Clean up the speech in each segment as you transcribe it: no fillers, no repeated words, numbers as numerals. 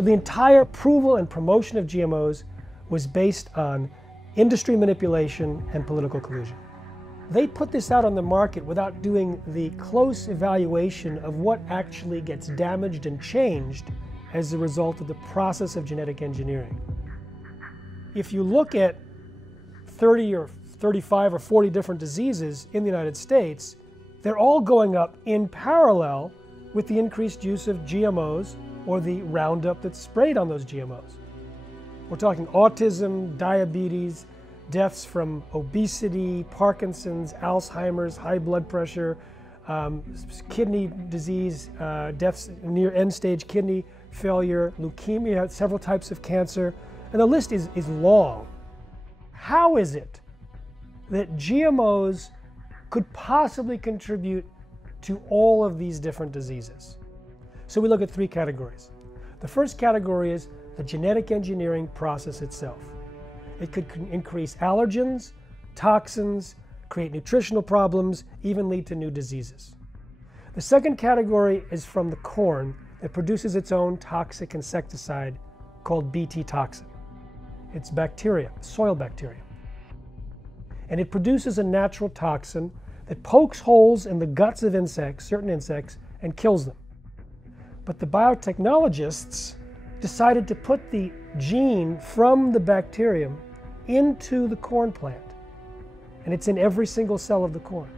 The entire approval and promotion of GMOs was based on industry manipulation and political collusion. They put this out on the market without doing the close evaluation of what actually gets damaged and changed as a result of the process of genetic engineering. If you look at 30 or 35 or 40 different diseases in the United States, they're all going up in parallel with the increased use of GMOs or the Roundup that's sprayed on those GMOs. We're talking autism, diabetes, deaths from obesity, Parkinson's, Alzheimer's, high blood pressure, kidney disease, deaths near end-stage kidney failure, leukemia, several types of cancer, and the list is long. How is it that GMOs could possibly contribute to all of these different diseases? So we look at three categories. The first category is the genetic engineering process itself. It could increase allergens, toxins, create nutritional problems, even lead to new diseases. The second category is from the corn that produces its own toxic insecticide called Bt toxin. It's bacteria, soil bacteria. And it produces a natural toxin that pokes holes in the guts of insects, certain insects, and kills them. But the biotechnologists decided to put the gene from the bacterium into the corn plant. And it's in every single cell of the corn.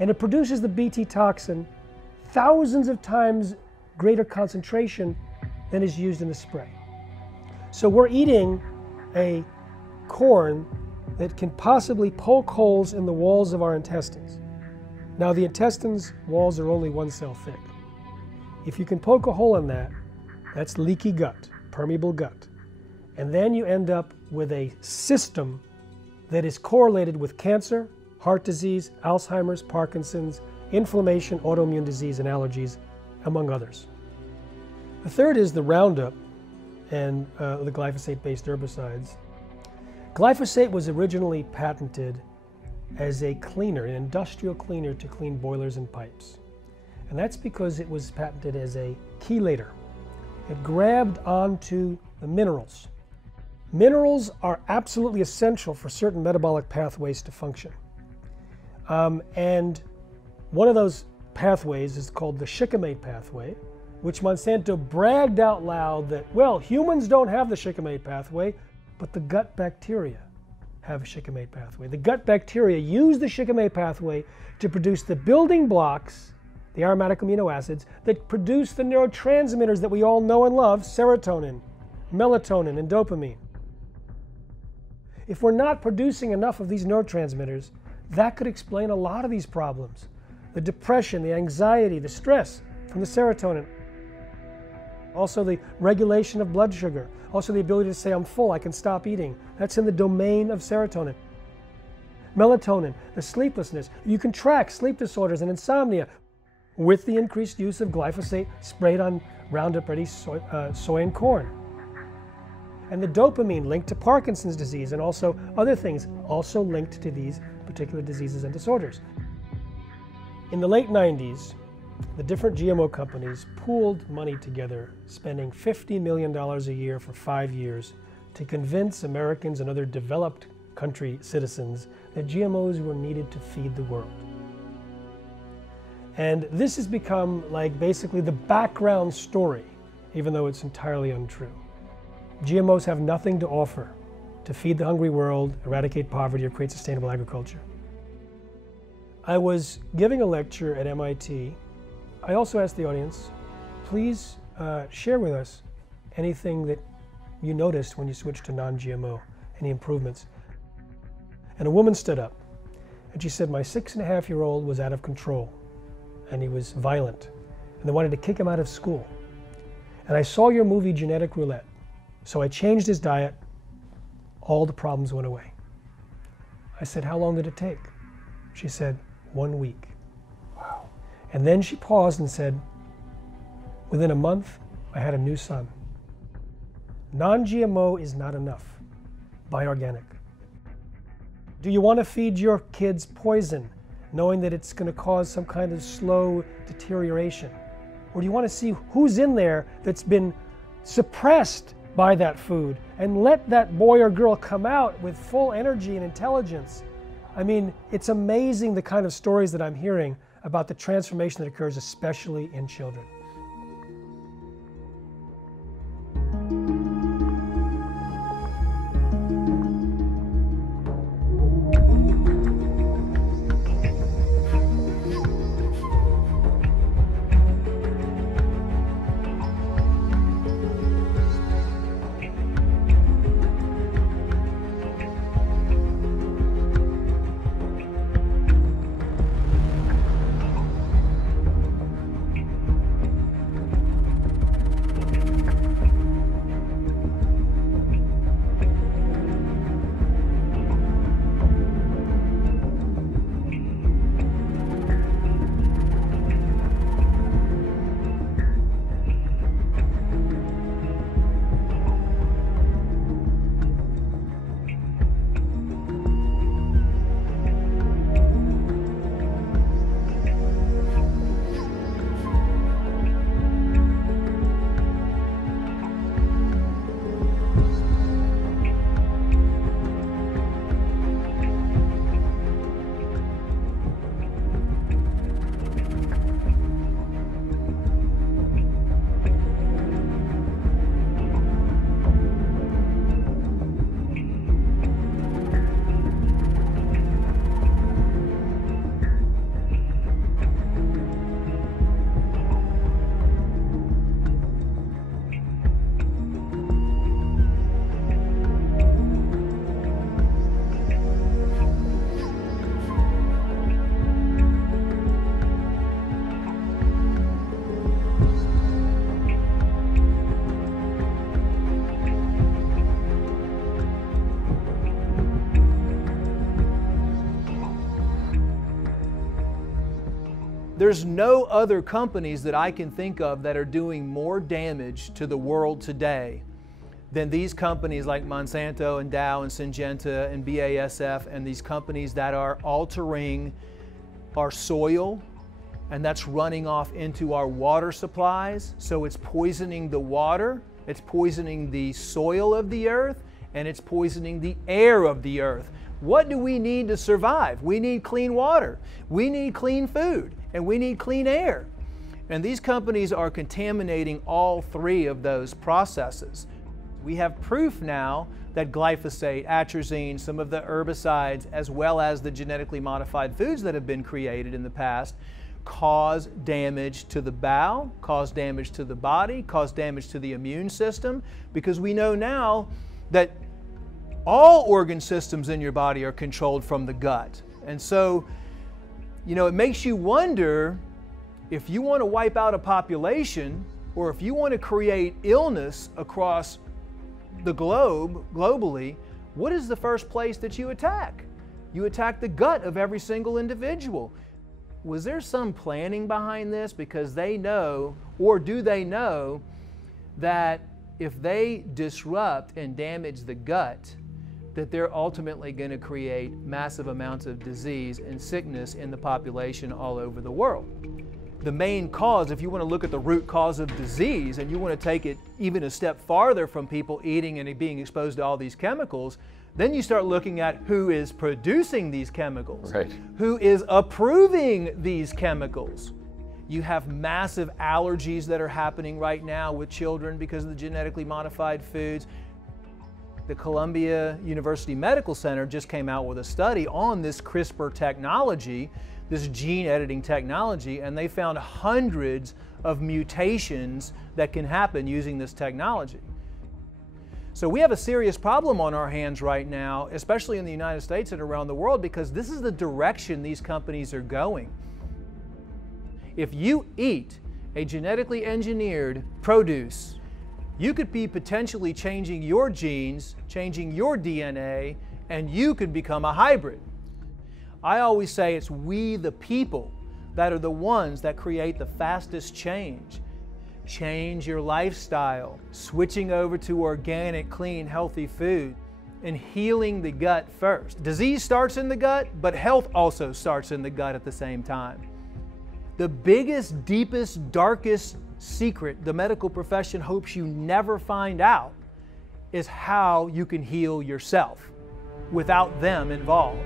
And it produces the Bt toxin thousands of times greater concentration than is used in the spray. So we're eating a corn that can possibly poke holes in the walls of our intestines. Now the intestines walls are only one cell thick. If you can poke a hole in that, that's leaky gut, permeable gut. And then you end up with a system that is correlated with cancer, heart disease, Alzheimer's, Parkinson's, inflammation, autoimmune disease, and allergies, among others. The third is the Roundup and the glyphosate-based herbicides. Glyphosate was originally patented as a cleaner, an industrial cleaner to clean boilers and pipes. And that's because it was patented as a chelator. It grabbed onto the minerals. Minerals are absolutely essential for certain metabolic pathways to function. And one of those pathways is called the shikimate pathway, which Monsanto bragged out loud that, well, humans don't have the shikimate pathway, but the gut bacteria have a shikimate pathway. The gut bacteria use the shikimate pathway to produce the building blocks, the aromatic amino acids, that produce the neurotransmitters that we all know and love, serotonin, melatonin, and dopamine. If we're not producing enough of these neurotransmitters, that could explain a lot of these problems. The depression, the anxiety, the stress from the serotonin. Also the regulation of blood sugar. Also the ability to say, I'm full, I can stop eating. That's in the domain of serotonin. Melatonin, the sleeplessness. You can track sleep disorders and insomnia with the increased use of glyphosate sprayed on Roundup-ready soy and corn. And the dopamine linked to Parkinson's disease and also other things also linked to these particular diseases and disorders. In the late 90s, the different GMO companies pooled money together, spending $50 million a year for 5 years to convince Americans and other developed country citizens that GMOs were needed to feed the world. And this has become like basically the background story, even though it's entirely untrue. GMOs have nothing to offer to feed the hungry world, eradicate poverty, or create sustainable agriculture. I was giving a lecture at MIT. I also asked the audience, please share with us anything that you noticed when you switched to non-GMO, any improvements. And a woman stood up and she said, my 6.5-year-old was out of control and he was violent and they wanted to kick him out of school. And I saw your movie Genetic Roulette, so I changed his diet, all the problems went away. I said, how long did it take? She said, 1 week. Wow. And then she paused and said, within a month, I had a new son. Non-GMO is not enough. Buy organic. Do you want to feed your kids poison, knowing that it's going to cause some kind of slow deterioration? Or do you want to see who's in there that's been suppressed by that food and let that boy or girl come out with full energy and intelligence. I mean, it's amazing the kind of stories that I'm hearing about the transformation that occurs, especially in children. There's no other companies that I can think of that are doing more damage to the world today than these companies like Monsanto and Dow and Syngenta and BASF, and these companies that are altering our soil, and that's running off into our water supplies. So it's poisoning the water, it's poisoning the soil of the earth, and it's poisoning the air of the earth. What do we need to survive? We need clean water, we need clean food, and we need clean air. And these companies are contaminating all three of those processes. We have proof now that glyphosate, atrazine, some of the herbicides, as well as the genetically modified foods that have been created in the past, cause damage to the bowel, cause damage to the body, cause damage to the immune system, because we know now that all organ systems in your body are controlled from the gut. And so, you know, it makes you wonder, if you want to wipe out a population, or if you want to create illness across the globe, globally, what is the first place that you attack? You attack the gut of every single individual. Was there some planning behind this? Because they know, or do they know, that if they disrupt and damage the gut, that they're ultimately going to create massive amounts of disease and sickness in the population all over the world. The main cause, if you want to look at the root cause of disease, and you want to take it even a step farther from people eating and being exposed to all these chemicals, then you start looking at who is producing these chemicals, right, who is approving these chemicals. You have massive allergies that are happening right now with children because of the genetically modified foods. The Columbia University Medical Center just came out with a study on this CRISPR technology, this gene editing technology, and they found hundreds of mutations that can happen using this technology. So we have a serious problem on our hands right now, especially in the United States and around the world, because this is the direction these companies are going. If you eat a genetically engineered produce, you could be potentially changing your genes, changing your DNA, and you could become a hybrid. I always say it's we the people that are the ones that create the fastest change. Change your lifestyle, switching over to organic, clean, healthy food, and healing the gut first. Disease starts in the gut, but health also starts in the gut at the same time. The biggest, deepest, darkest secret the medical profession hopes you never find out is how you can heal yourself without them involved.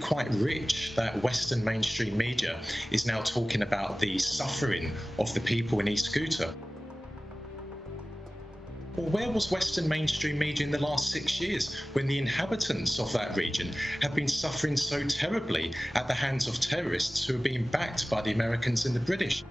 Quite rich that Western mainstream media is now talking about the suffering of the people in Siria-Goutha. Well, where was Western mainstream media in the last 6 years when the inhabitants of that region have been suffering so terribly at the hands of terrorists who are being backed by the Americans and the British?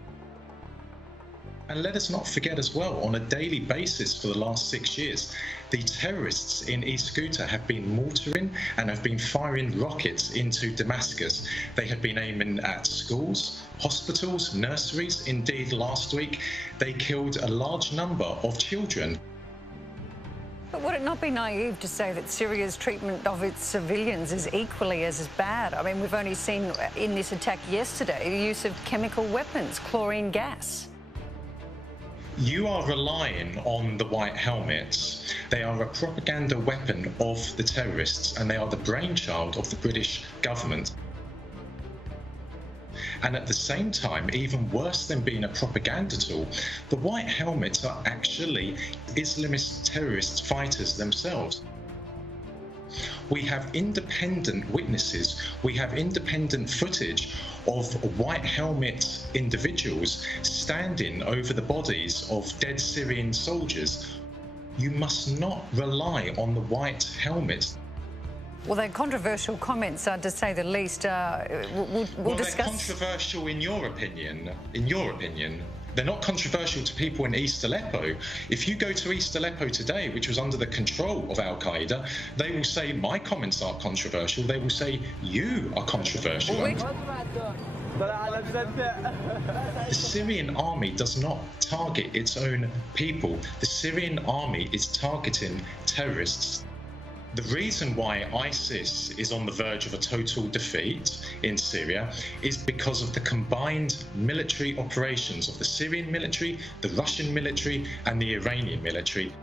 And let us not forget as well, on a daily basis for the last 6 years, the terrorists in Siria-Goutha have been mortaring and have been firing rockets into Damascus. They have been aiming at schools, hospitals, nurseries. Indeed, last week, they killed a large number of children. But would it not be naive to say that Syria's treatment of its civilians is equally as bad? I mean, we've only seen in this attack yesterday the use of chemical weapons, chlorine gas. You are relying on the white helmets. They are a propaganda weapon of the terrorists, and they are the brainchild of the British government. And at the same time, even worse than being a propaganda tool, the white helmets are actually Islamist terrorist fighters themselves. We have independent witnesses, we have independent footage of white helmet individuals standing over the bodies of dead Syrian soldiers. You must not rely on the white helmets. Well, they're controversial comments, to say the least. We'll discuss. They're controversial in your opinion. In your opinion. They're not controversial to people in East Aleppo. If you go to East Aleppo today, which was under the control of Al-Qaeda, they will say my comments are controversial. They will say you are controversial. The Syrian army does not target its own people. The Syrian army is targeting terrorists. The reason why ISIS is on the verge of a total defeat in Syria is because of the combined military operations of the Syrian military, the Russian military, and the Iranian military.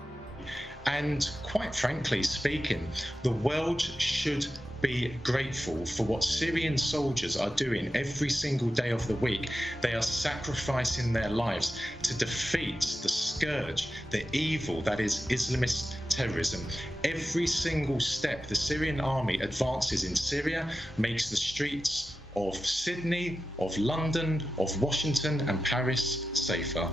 And quite frankly speaking, the world should be grateful for what Syrian soldiers are doing every single day of the week. They are sacrificing their lives to defeat the scourge, the evil that is Islamist terrorism. Every single step the Syrian army advances in Syria makes the streets of Sydney, of London, of Washington and Paris safer.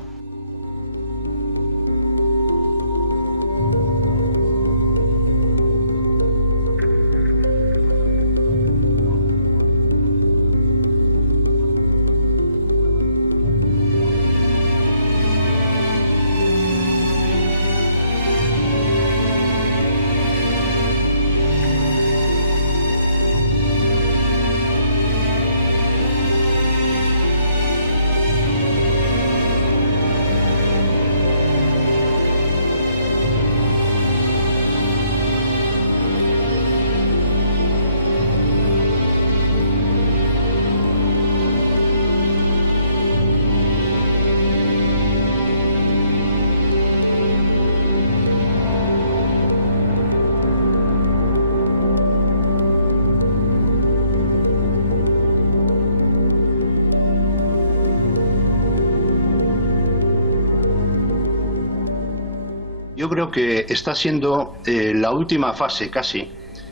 Yo creo que está siendo la última fase casi,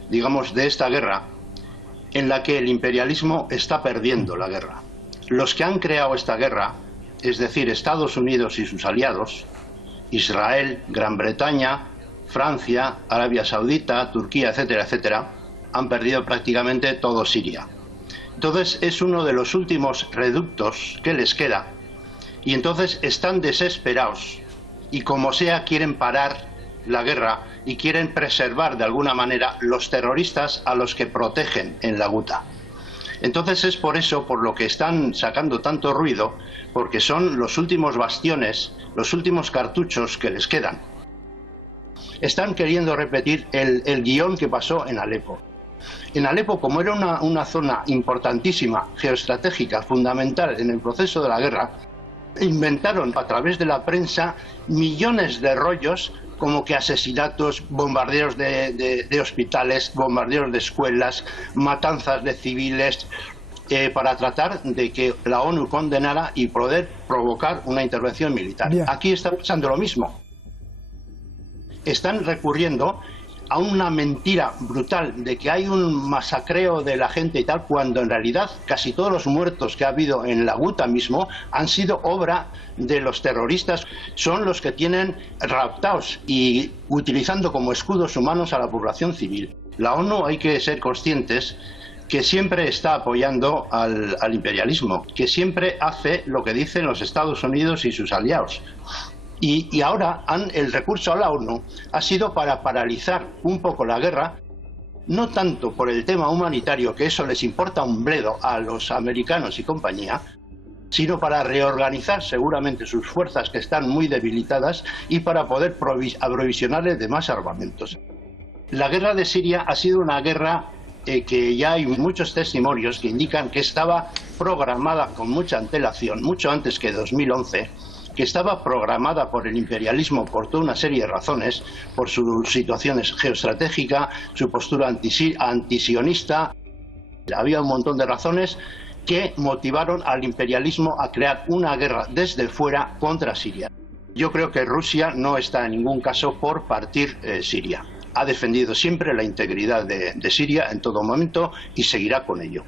digamos, de esta guerra en la que el imperialismo está perdiendo la guerra. Los que han creado esta guerra, es decir, Estados Unidos y sus aliados, Israel, Gran Bretaña, Francia, Arabia Saudita, Turquía, etcétera, etcétera, han perdido prácticamente todo Siria. Entonces es uno de los últimos reductos que les queda y entonces están desesperados y como sea quieren parar la guerra y quieren preservar de alguna manera los terroristas a los que protegen en la Ghouta. Entonces es por eso por lo que están sacando tanto ruido, porque son los últimos bastiones, los últimos cartuchos que les quedan. Están queriendo repetir el guión que pasó en Alepo. En Alepo, como era una zona importantísima, geoestratégica, fundamental en el proceso de la guerra, inventaron a través de la prensa millones de rollos como que asesinatos, bombardeos de hospitales, bombardeos de escuelas, matanzas de civiles, para tratar de que la ONU condenara y poder provocar una intervención militar. Bien. Aquí está pasando lo mismo. Están recurriendo a una mentira brutal de que hay un masacreo de la gente y tal, cuando en realidad casi todos los muertos que ha habido en la Ghouta mismo han sido obra de los terroristas. Son los que tienen raptados y utilizando como escudos humanos a la población civil. La ONU, hay que ser conscientes que siempre está apoyando al imperialismo, que siempre hace lo que dicen los Estados Unidos y sus aliados. Y ahora el recurso a la ONU ha sido para paralizar un poco la guerra, no tanto por el tema humanitario, que eso les importa un bledo a los americanos y compañía, sino para reorganizar seguramente sus fuerzas que están muy debilitadas y para poder aprovisionarles de más armamentos. La guerra de Siria ha sido una guerra que ya hay muchos testimonios que indican que estaba programada con mucha antelación, mucho antes que 2011, que estaba programada por el imperialismo por toda una serie de razones, por su situación geoestratégica, su postura antisionista. Había un montón de razones que motivaron al imperialismo a crear una guerra desde fuera contra Siria. Yo creo que Rusia no está en ningún caso por partir Siria. Ha defendido siempre la integridad de Siria en todo momento y seguirá con ello.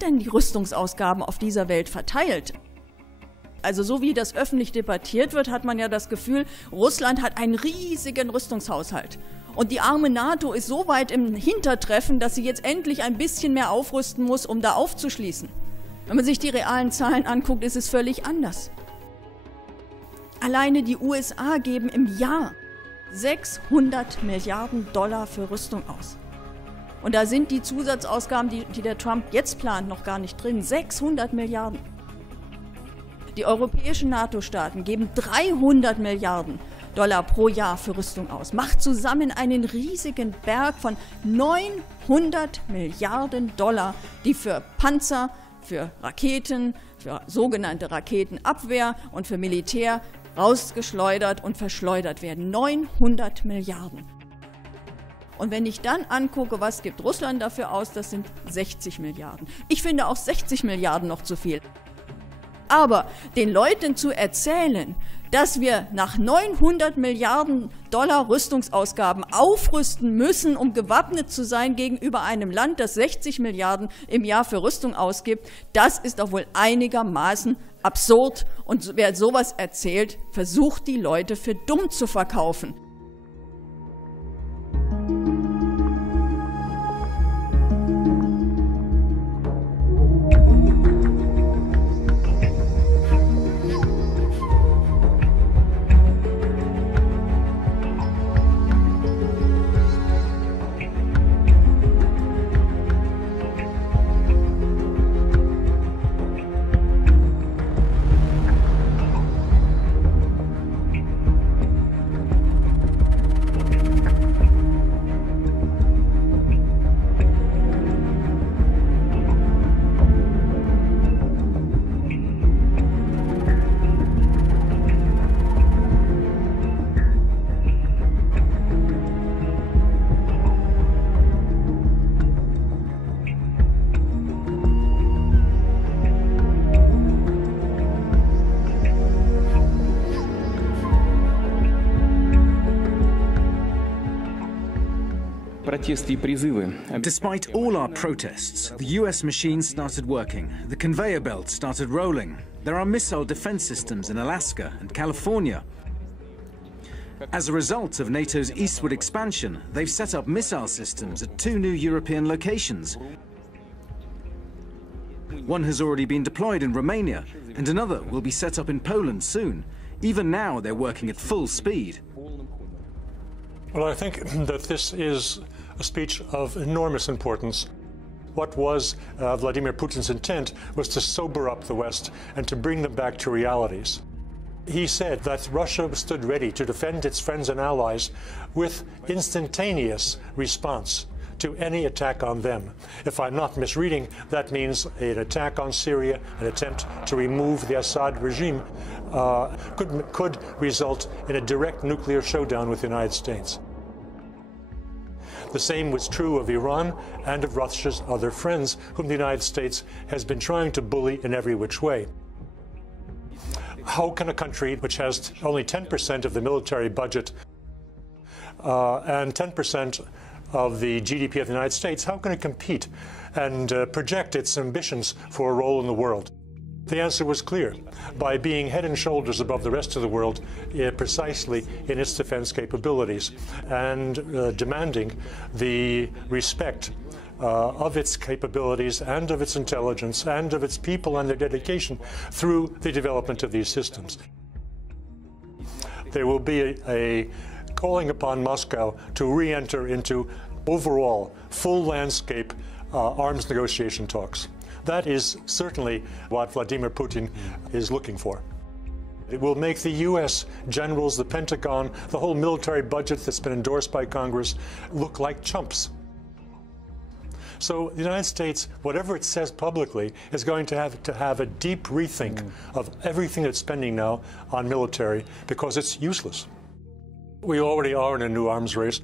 sind denn die Rüstungsausgaben auf dieser Welt verteilt? Also so wie das öffentlich debattiert wird, hat man ja das Gefühl, Russland hat einen riesigen Rüstungshaushalt. Und die arme NATO ist so weit im Hintertreffen, dass sie jetzt endlich ein bisschen mehr aufrüsten muss, um da aufzuschließen. Wenn man sich die realen Zahlen anguckt, ist es völlig anders. Alleine die USA geben im Jahr 600 Milliarden Dollar für Rüstung aus. Und da sind die Zusatzausgaben, die der Trump jetzt plant, noch gar nicht drin. 600 Milliarden. Die europäischen NATO-Staaten geben 300 Milliarden Dollar pro Jahr für Rüstung aus. Macht zusammen einen riesigen Berg von 900 Milliarden Dollar, die für Panzer, für Raketen, für sogenannte Raketenabwehr und für Militär rausgeschleudert und verschleudert werden. 900 Milliarden. Und wenn ich dann angucke, was gibt Russland dafür aus, das sind 60 Milliarden. Ich finde auch 60 Milliarden noch zu viel. Aber den Leuten zu erzählen, dass wir nach 900 Milliarden Dollar Rüstungsausgaben aufrüsten müssen, um gewappnet zu sein gegenüber einem Land, das 60 Milliarden im Jahr für Rüstung ausgibt, das ist doch wohl einigermaßen absurd. Und wer sowas erzählt, versucht die Leute für dumm zu verkaufen. Despite all our protests, the US machines started working. The conveyor belt started rolling. There are missile defense systems in Alaska and California. As a result of NATO's eastward expansion, they've set up missile systems at 2 new European locations. One has already been deployed in Romania, and another will be set up in Poland soon. Even now, they're working at full speed. Well, I think that this is a speech of enormous importance. What was Vladimir Putin's intent was to sober up the West and to bring them back to realities. He said that Russia stood ready to defend its friends and allies with instantaneous response to any attack on them. If I'm not misreading, that means an attack on Syria, an attempt to remove the Assad regime, could result in a direct nuclear showdown with the United States. The same was true of Iran and of Russia's other friends, whom the United States has been trying to bully in every which way. How can a country which has only 10% of the military budget and 10% of the GDP of the United States, how can it compete and project its ambitions for a role in the world? The answer was clear, by being head and shoulders above the rest of the world precisely in its defense capabilities and demanding the respect of its capabilities and of its intelligence and of its people and their dedication through the development of these systems. There will be a calling upon Moscow to re-enter into overall full landscape arms negotiation talks. That is certainly what Vladimir Putin is looking for. It will make the U.S. generals, the Pentagon, the whole military budget that's been endorsed by Congress look like chumps. So the United States, whatever it says publicly, is going to have a deep rethink of everything it's spending now on military because it's useless. We already are in a new arms race.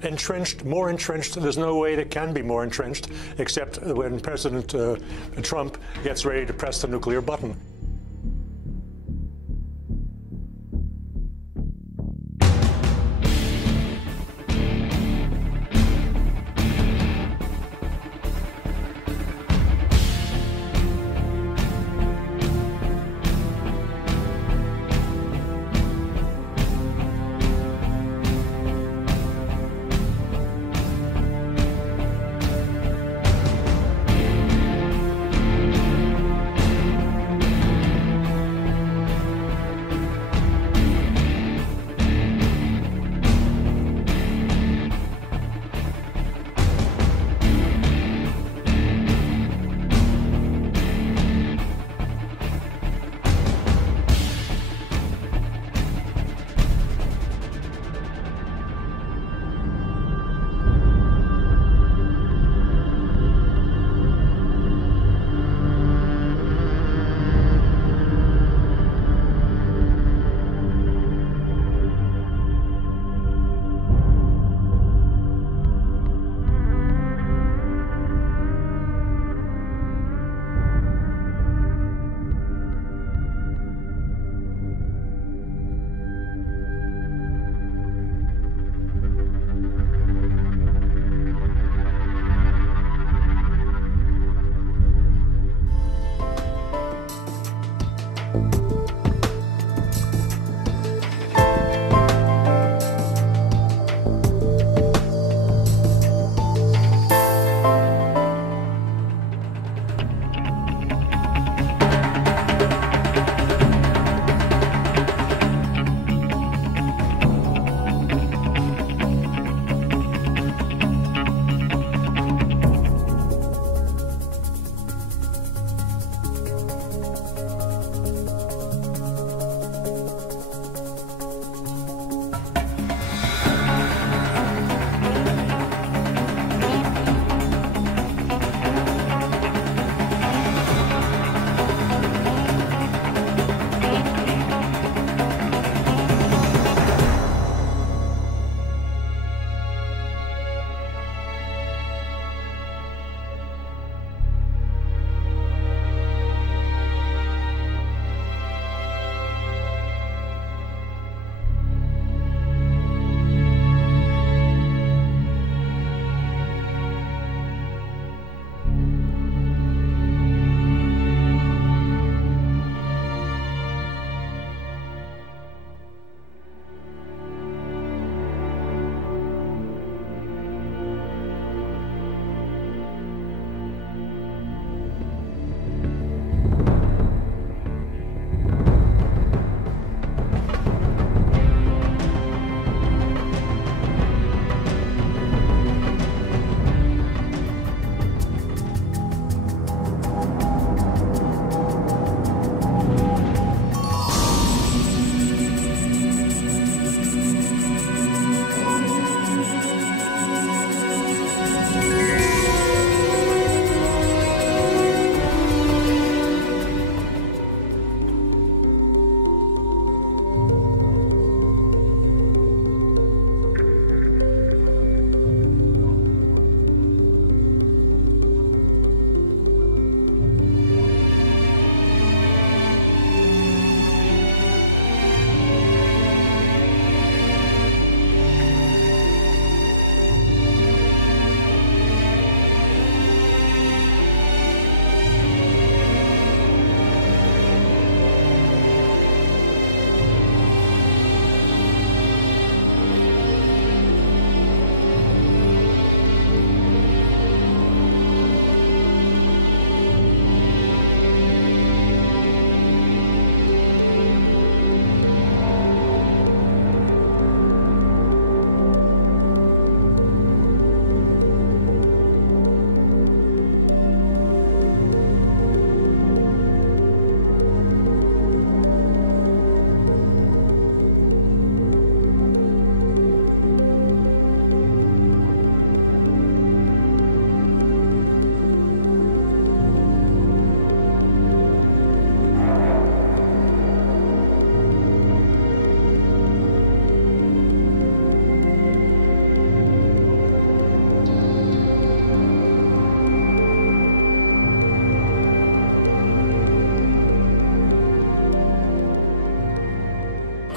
Entrenched, more entrenched, there's no way that can be more entrenched except when President Trump gets ready to press the nuclear button.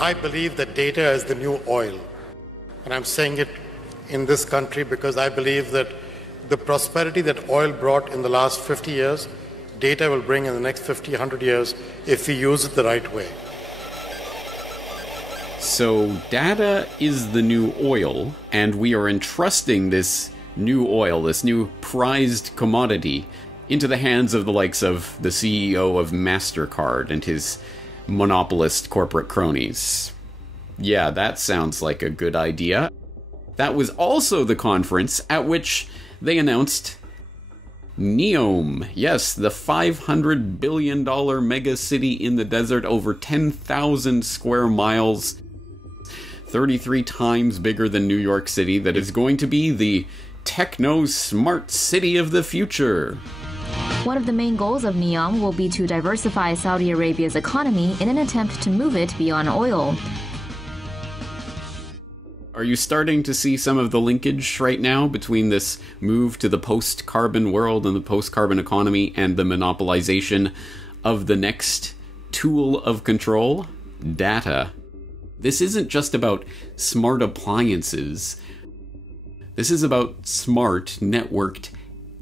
I believe that data is the new oil. And I'm saying it in this country because I believe that the prosperity that oil brought in the last 50 years, data will bring in the next 50, 100 years if we use it the right way. So data is the new oil, and we are entrusting this new oil, this new prized commodity, into the hands of the likes of the CEO of MasterCard and his monopolist corporate cronies. Yeah, that sounds like a good idea. That was also the conference at which they announced NEOM. Yes, the $500 billion mega city in the desert, over 10,000 square miles, 33 times bigger than New York City, that is going to be the techno-smart city of the future. One of the main goals of NEOM will be to diversify Saudi Arabia's economy in an attempt to move it beyond oil. Are you starting to see some of the linkage right now between this move to the post-carbon world and the post-carbon economy and the monopolization of the next tool of control? Data. This isn't just about smart appliances. This is about smart, networked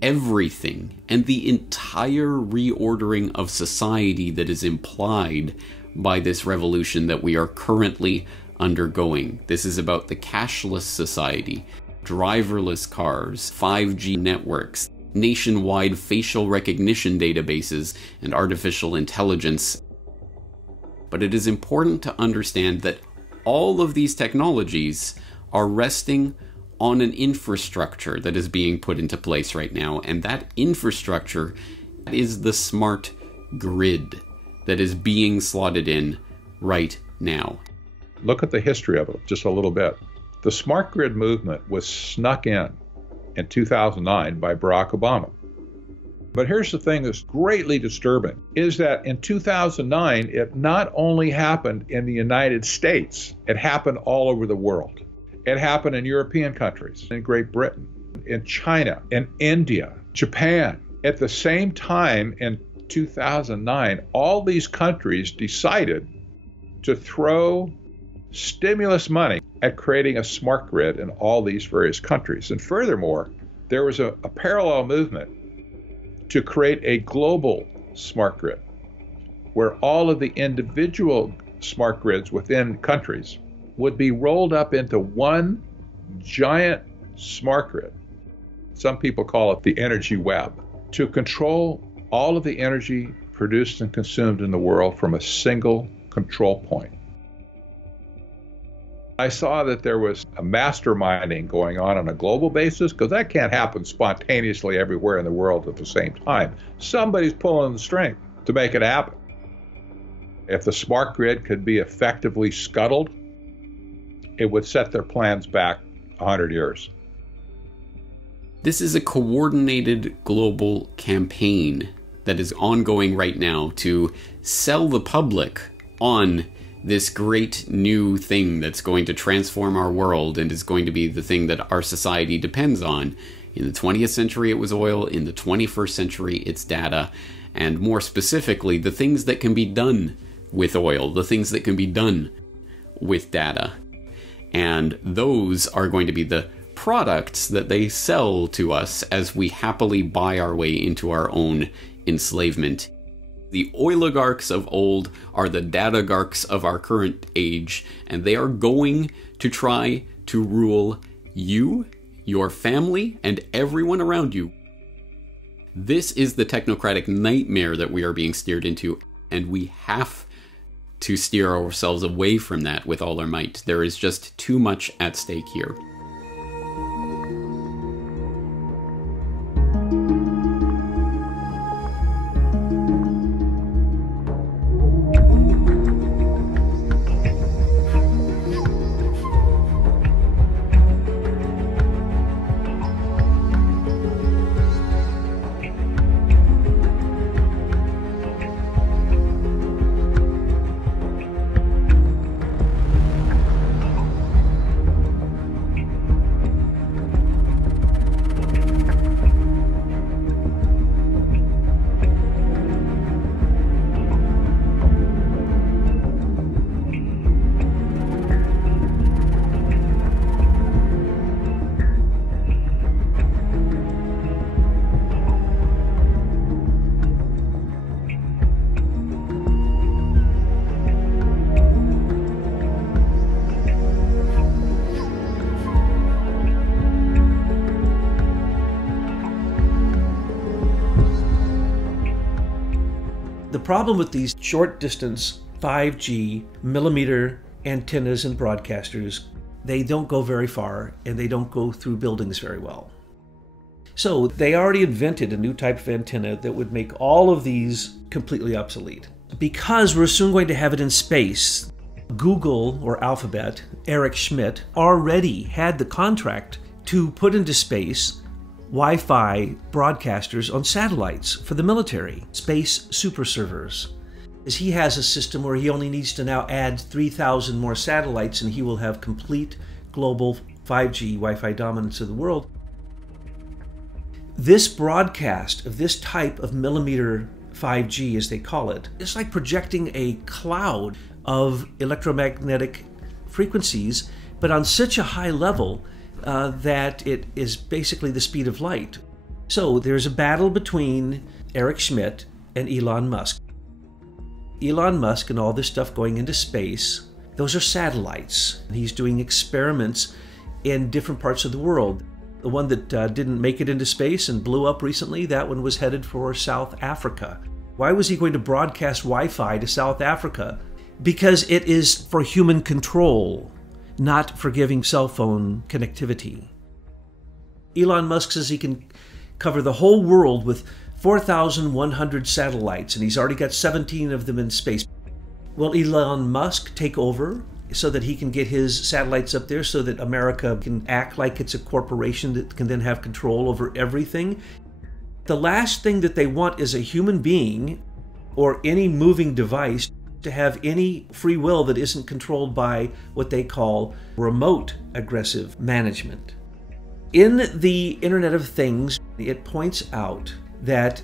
everything, and the entire reordering of society that is implied by this revolution that we are currently undergoing. This is about the cashless society, driverless cars, 5G networks, nationwide facial recognition databases, and artificial intelligence. But it is important to understand that all of these technologies are resting on an infrastructure that is being put into place right now, and that infrastructure is the smart grid that is being slotted in right now. Look at the history of it just a little bit. The smart grid movement was snuck in 2009 by Barack Obama. But here's the thing that's greatly disturbing, is that in 2009, it not only happened in the United States, it happened all over the world. It happened in European countries, in Great Britain, in China, in India, Japan. At the same time in 2009, all these countries decided to throw stimulus money at creating a smart grid in all these various countries. And furthermore, there was a parallel movement to create a global smart grid where all of the individual smart grids within countries would be rolled up into one giant smart grid. Some people call it the energy web, to control all of the energy produced and consumed in the world from a single control point. I saw that there was a masterminding going on a global basis, because that can't happen spontaneously everywhere in the world at the same time. Somebody's pulling the string to make it happen. If the smart grid could be effectively scuttled, it would set their plans back 100 years. This is a coordinated global campaign that is ongoing right now to sell the public on this great new thing that's going to transform our world and is going to be the thing that our society depends on. In the 20th century, it was oil. In the 21st century, it's data. And more specifically, the things that can be done with oil, the things that can be done with data. And those are going to be the products that they sell to us as we happily buy our way into our own enslavement. The oligarchs of old are the datagarchs of our current age, and they are going to try to rule you, your family, and everyone around you. This is the technocratic nightmare that we are being steered into, and we have to steer ourselves away from that with all our might. There is just too much at stake here. The problem with these short distance 5G millimeter antennas and broadcasters, they don't go very far and they don't go through buildings very well. So they already invented a new type of antenna that would make all of these completely obsolete. Because we're soon going to have it in space, Google or Alphabet, Eric Schmidt, already had the contract to put into space Wi-Fi broadcasters on satellites for the military, space super servers. As he has a system where he only needs to now add 3,000 more satellites and he will have complete global 5G Wi-Fi dominance of the world. This broadcast of this type of millimeter 5G, as they call it, it's like projecting a cloud of electromagnetic frequencies, but on such a high level that it is basically the speed of light. So there's a battle between Eric Schmidt and Elon Musk. Elon Musk and all this stuff going into space, those are satellites. He's doing experiments in different parts of the world. The one that didn't make it into space and blew up recently, that one was headed for South Africa. Why was he going to broadcast Wi-Fi to South Africa? Because it is for human control, not for giving cell phone connectivity. Elon Musk says he can cover the whole world with 4,100 satellites, and he's already got 17 of them in space. Will Elon Musk take over so that he can get his satellites up there so that America can act like it's a corporation that can then have control over everything? The last thing that they want is a human being or any moving device to have any free will that isn't controlled by what they call remote aggressive management. In the Internet of Things, it points out that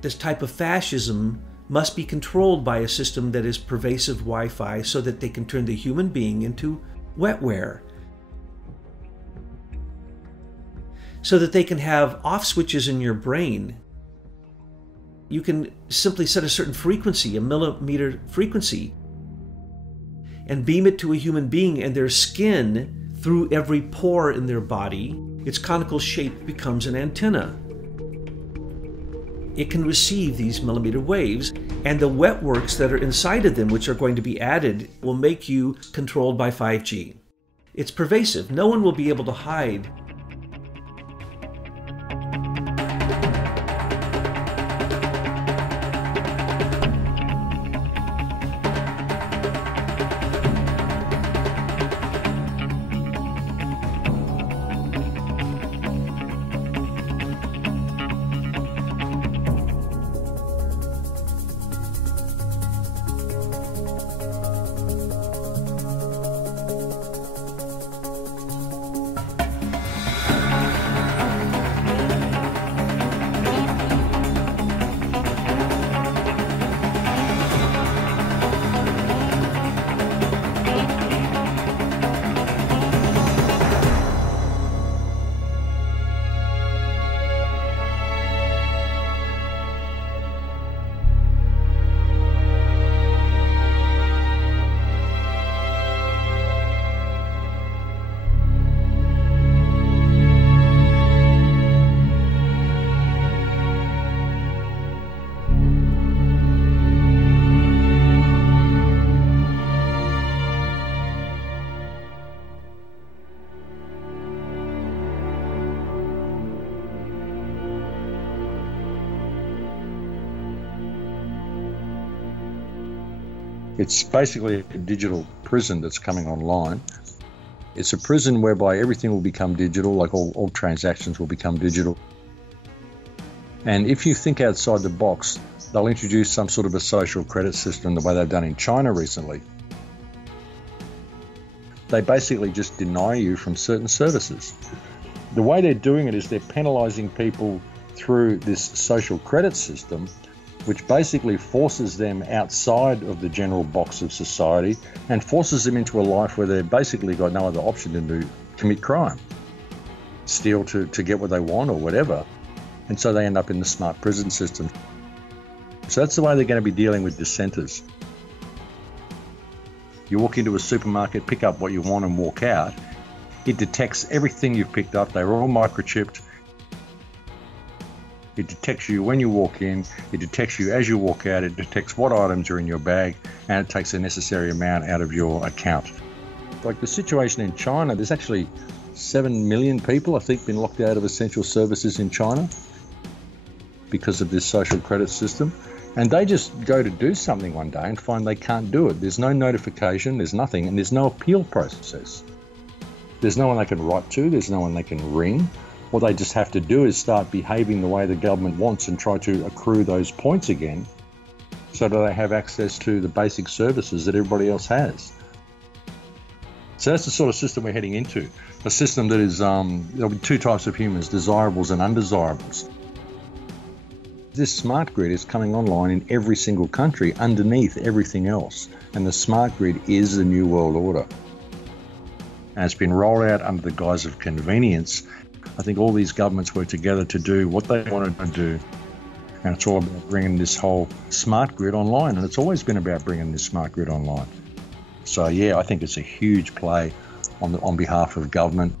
this type of fascism must be controlled by a system that is pervasive Wi-Fi so that they can turn the human being into wetware. So that they can have off switches in your brain. You can simply set a certain frequency, a millimeter frequency, and beam it to a human being, and their skin, through every pore in their body, its conical shape becomes an antenna. It can receive these millimeter waves, and the wetworks that are inside of them, which are going to be added, will make you controlled by 5G. It's pervasive. No one will be able to hide. It's basically a digital prison that's coming online. It's a prison whereby everything will become digital, like all transactions will become digital. And if you think outside the box, they'll introduce some sort of a social credit system the way they've done in China recently. They basically just deny you from certain services. The way they're doing it is they're penalising people through this social credit system, which basically forces them outside of the general box of society and forces them into a life where they've basically got no other option than to commit crime, steal to get what they want or whatever. And so they end up in the smart prison system. So that's the way they're going to be dealing with dissenters. You walk into a supermarket, pick up what you want and walk out. It detects everything you've picked up. They're all microchipped. It detects you when you walk in, it detects you as you walk out, it detects what items are in your bag, and it takes the necessary amount out of your account. Like the situation in China, there's actually 7 million people, I think, been locked out of essential services in China because of this social credit system. And they just go to do something one day and find they can't do it. There's no notification, there's nothing, and there's no appeal process. There's no one they can write to, there's no one they can ring. What they just have to do is start behaving the way the government wants and try to accrue those points again so that they have access to the basic services that everybody else has. So that's the sort of system we're heading into. A system that is, there'll be two types of humans, desirables and undesirables. This smart grid is coming online in every single country underneath everything else. And the smart grid is the new world order. And it's been rolled out under the guise of convenience. I think all these governments work together to do what they wanted to do. And it's all about bringing this whole smart grid online. And it's always been about bringing this smart grid online. So yeah, I think it's a huge play on behalf of government.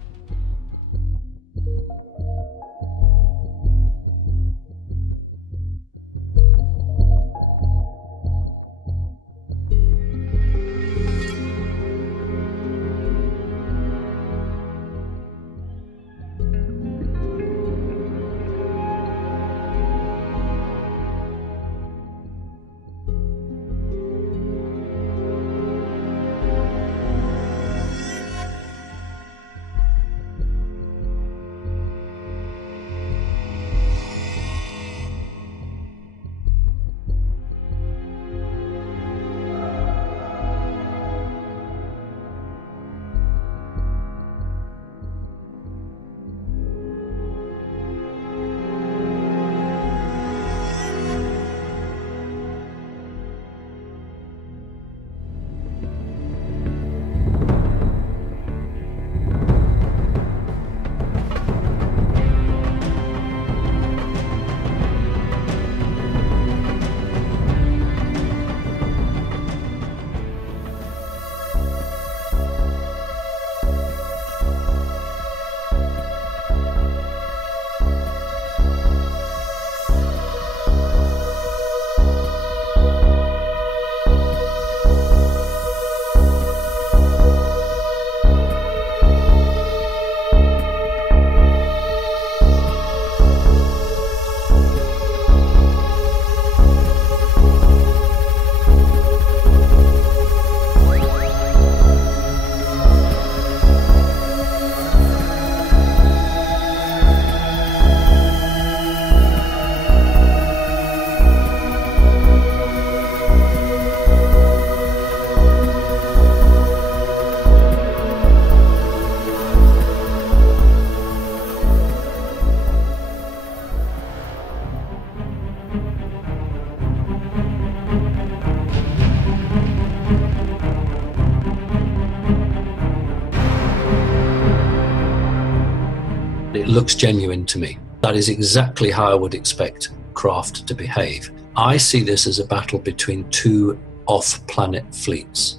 It looks genuine to me. That is exactly how I would expect craft to behave. I see this as a battle between two off-planet fleets.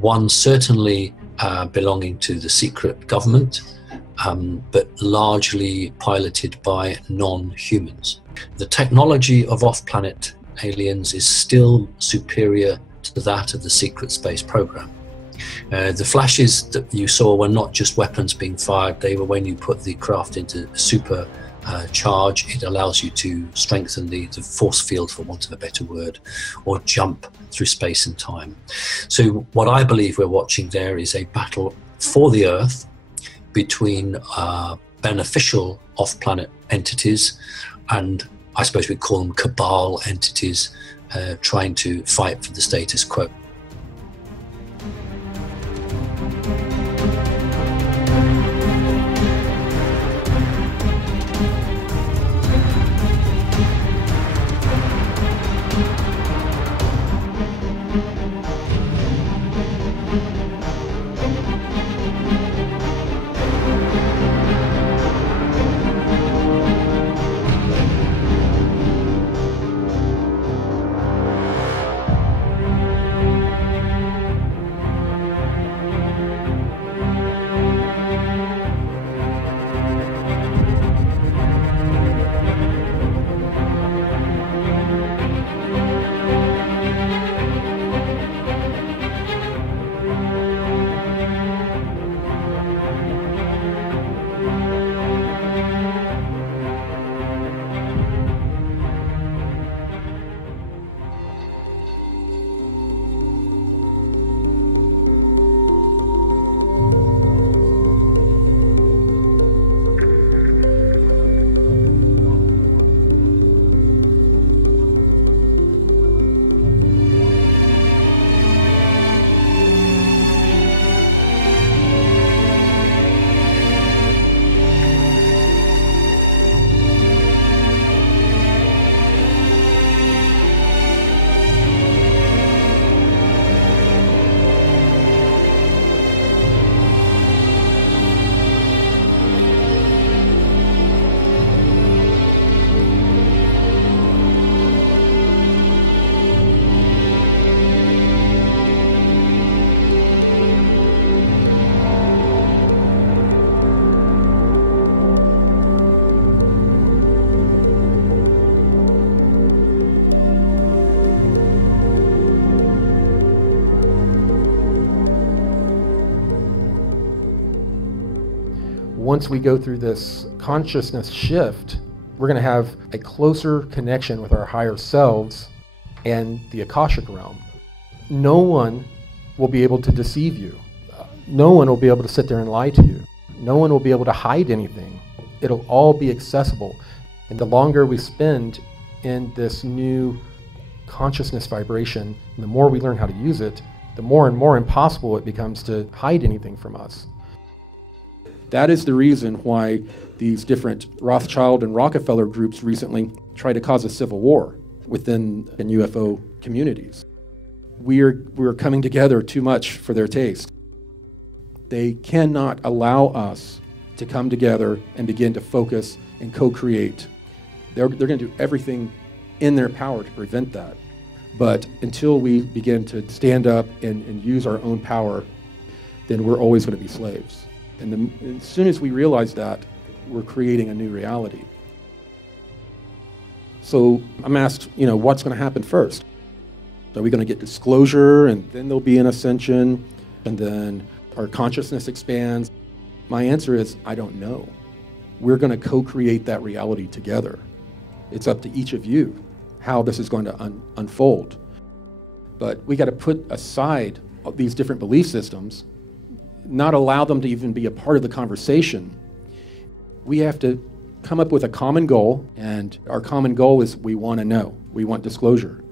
One certainly belonging to the secret government, but largely piloted by non-humans. The technology of off-planet aliens is still superior to that of the secret space program. The flashes that you saw were not just weapons being fired, they were when you put the craft into super charge. It allows you to strengthen the force field, for want of a better word, or jump through space and time. So what I believe we're watching there is a battle for the Earth between beneficial off-planet entities and, I suppose we'd call them cabal entities, trying to fight for the status quo. once we go through this consciousness shift, we're going to have a closer connection with our higher selves and the Akashic realm. No one will be able to deceive you. No one will be able to sit there and lie to you. No one will be able to hide anything. It'll all be accessible. And the longer we spend in this new consciousness vibration, and the more we learn how to use it, the more and more impossible it becomes to hide anything from us. That is the reason why these different Rothschild and Rockefeller groups recently tried to cause a civil war within UFO communities. We're coming together too much for their taste. They cannot allow us to come together and begin to focus and co-create. They're going to do everything in their power to prevent that. But until we begin to stand up and use our own power, then we're always going to be slaves. And as soon as we realize that, we're creating a new reality. So I'm asked, what's going to happen first? Are we going to get disclosure, and then there'll be an ascension, and then our consciousness expands? My answer is, I don't know. We're going to co-create that reality together. It's up to each of you how this is going to unfold. But we got to put aside these different belief systems, not allow them to even be a part of the conversation. We have to come up with a common goal, and our common goal is we want to know. We want disclosure.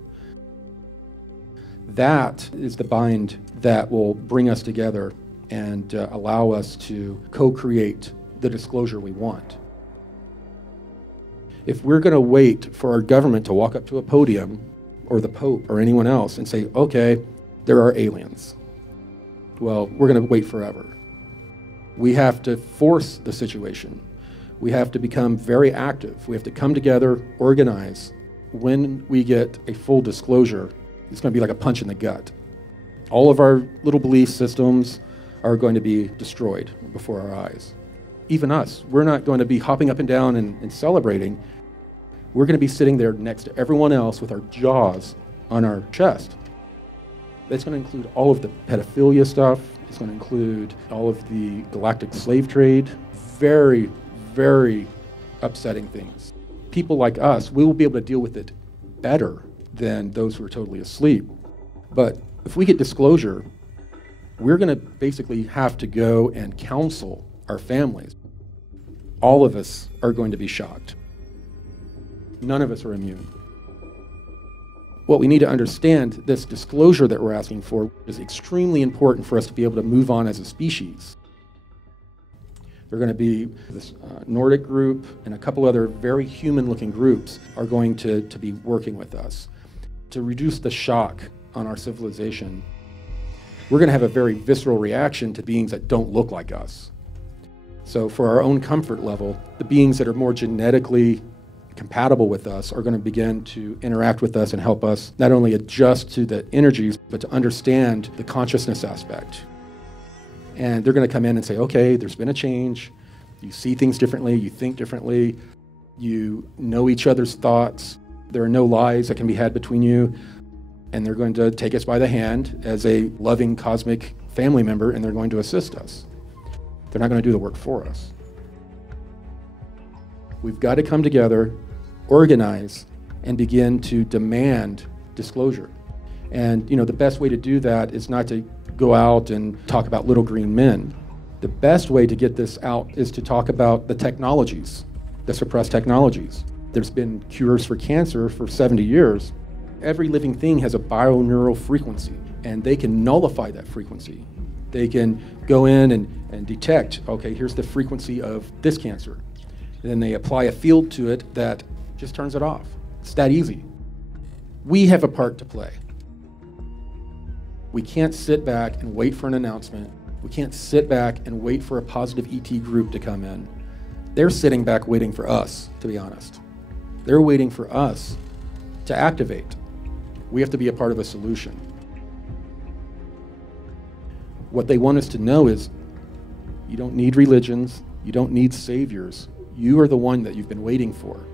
That is the bind that will bring us together and allow us to co-create the disclosure we want. If we're going to wait for our government to walk up to a podium, or the Pope, or anyone else, and say, okay, there are aliens, well, we're going to wait forever. We have to force the situation. We have to become very active. We have to come together, organize. When we get a full disclosure, it's going to be like a punch in the gut. All of our little belief systems are going to be destroyed before our eyes. Even us, we're not going to be hopping up and down and celebrating. We're going to be sitting there next to everyone else with our jaws on our chest. It's going to include all of the pedophilia stuff. It's going to include all of the galactic slave trade. Very, very upsetting things. People like us, we will be able to deal with it better than those who are totally asleep. But if we get disclosure, we're going to basically have to go and counsel our families. All of us are going to be shocked. None of us are immune. What we need to understand, this disclosure that we're asking for is extremely important for us to be able to move on as a species. They're going to be this Nordic group and a couple other very human-looking groups are going to be working with us to reduce the shock on our civilization. We're going to have a very visceral reaction to beings that don't look like us. So for our own comfort level, the beings that are more genetically compatible with us are going to begin to interact with us and help us not only adjust to the energies, but to understand the consciousness aspect. And they're going to come in and say, okay, there's been a change. You see things differently, you think differently, you know each other's thoughts. There are no lies that can be had between you. And they're going to take us by the hand as a loving cosmic family member, and they're going to assist us. They're not going to do the work for us. We've got to come together, organize, and begin to demand disclosure. And the best way to do that is not to go out and talk about little green men. The best way to get this out is to talk about the technologies, the suppressed technologies. There's been cures for cancer for 70 years. Every living thing has a bioneural frequency, and they can nullify that frequency. They can go in and detect, okay, here's the frequency of this cancer. And then they apply a field to it that just turns it off. It's that easy. We have a part to play. We can't sit back and wait for an announcement. We can't sit back and wait for a positive ET group to come in. They're sitting back waiting for us, to be honest. They're waiting for us to activate. We have to be a part of a solution. What they want us to know is you don't need religions, you don't need saviors. You are the one that you've been waiting for.